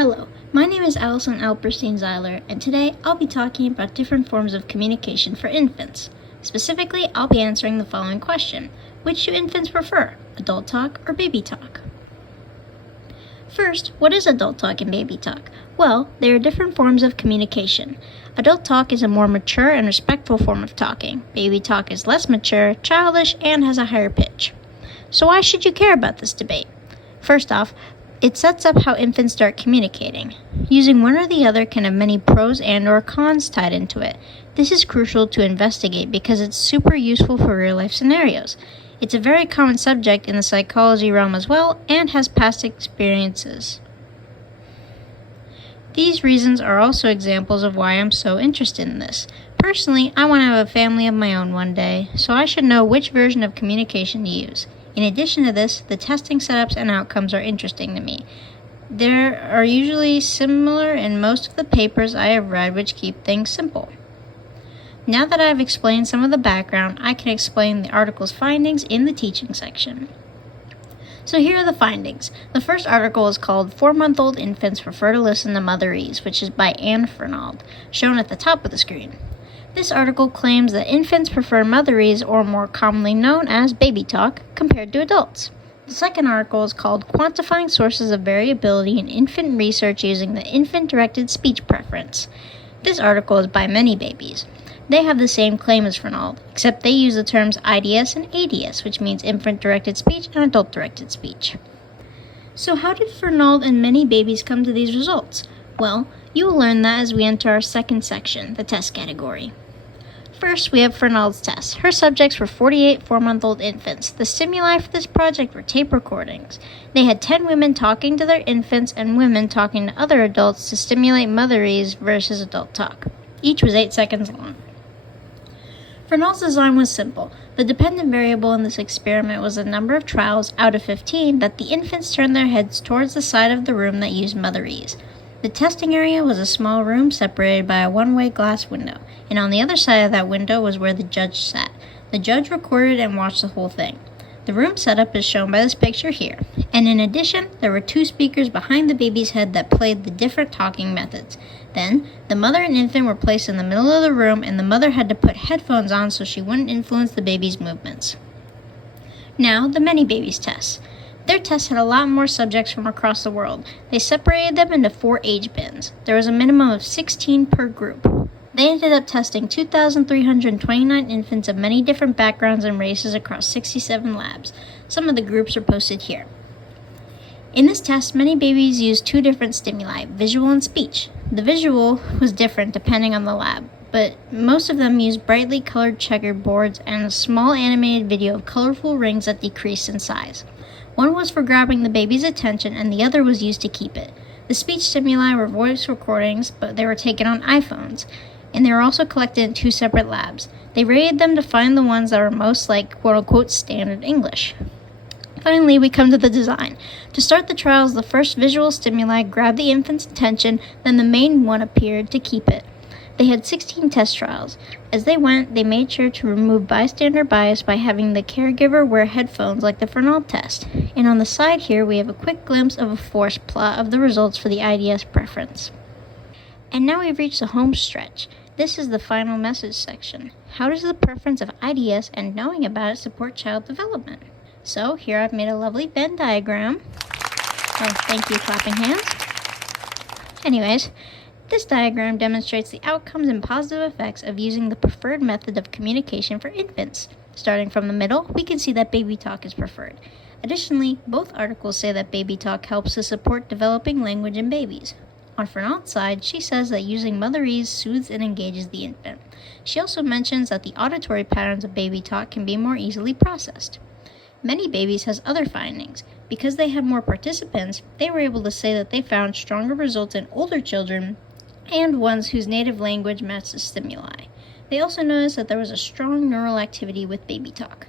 Hello, my name is Allison Alperstein-Zeiler, and today I'll be talking about different forms of communication for infants. Specifically, I'll be answering the following question: which do infants prefer, adult talk or baby talk? First, what is adult talk and baby talk? Well, they are different forms of communication. Adult talk is a more mature and respectful form of talking. Baby talk is less mature, childish, and has a higher pitch. So why should you care about this debate? First off, it sets up how infants start communicating. Using one or the other can have many pros and or cons tied into it. This is crucial to investigate because it's super useful for real-life scenarios. It's a very common subject in the psychology realm as well and has past experiences. These reasons are also examples of why I'm so interested in this. Personally, I want to have a family of my own one day, so I should know which version of communication to use. In addition to this, the testing setups and outcomes are interesting to me. There are usually similar in most of the papers I have read, which keep things simple. Now that I've explained some of the background, I can explain the article's findings in the teaching section. So here are the findings. The first article is called 4-month-old Infants Prefer to Listen to Motherese, which is by Anne Fernald, shown at the top of the screen. This article claims that infants prefer motherese, or more commonly known as baby talk, compared to adults. The second article is called Quantifying Sources of Variability in Infant Research Using the Infant-Directed Speech Preference. This article is by many babies. They have the same claim as Fernald, except they use the terms IDS and ADS, which means infant-directed speech and adult-directed speech. So how did Fernald and many babies come to these results? Well, you will learn that as we enter our second section, the test category. First, we have Fernald's test. Her subjects were 48 4-month-old infants. The stimuli for this project were tape recordings. They had 10 women talking to their infants and women talking to other adults to stimulate motherese versus adult talk. Each was 8 seconds long. Fernald's design was simple. The dependent variable in this experiment was the number of trials out of 15 that the infants turned their heads towards the side of the room that used motherese. The testing area was a small room separated by a one-way glass window, and on the other side of that window was where the judge sat. The judge recorded and watched the whole thing. The room setup is shown by this picture here, and in addition, there were 2 speakers behind the baby's head that played the different talking methods. Then, the mother and infant were placed in the middle of the room, and the mother had to put headphones on so she wouldn't influence the baby's movements. Now, the Many Babies test. Their test had a lot more subjects from across the world. They separated them into 4 age bins. There was a minimum of 16 per group. They ended up testing 2,329 infants of many different backgrounds and races across 67 labs. Some of the groups are posted here. In this test, many babies used 2 different stimuli, visual and speech. The visual was different depending on the lab, but most of them used brightly colored checkered boards and a small animated video of colorful rings that decreased in size. One was for grabbing the baby's attention and the other was used to keep it. The speech stimuli were voice recordings, but they were taken on iPhones, and they were also collected in 2 separate labs. They rated them to find the ones that were most like quote-unquote standard English. Finally, we come to the design. To start the trials, the first visual stimuli grabbed the infant's attention, then the main one appeared to keep it. They had 16 test trials. As they went, they made sure to remove bystander bias by having the caregiver wear headphones like the Fernald test. And on the side here, we have a quick glimpse of a force plot of the results for the IDS preference. And now we've reached the home stretch. This is the final message section. How does the preference of IDS and knowing about it support child development? So here I've made a lovely Venn diagram. Oh, thank you, clapping hands. Anyways, this diagram demonstrates the outcomes and positive effects of using the preferred method of communication for infants. Starting from the middle, we can see that baby talk is preferred. Additionally, both articles say that baby talk helps to support developing language in babies. On Fernald's side, she says that using motherese soothes and engages the infant. She also mentions that the auditory patterns of baby talk can be more easily processed. Many Babies has other findings. Because they had more participants, they were able to say that they found stronger results in older children and ones whose native language matched the stimuli. They also noticed that there was a strong neural activity with baby talk.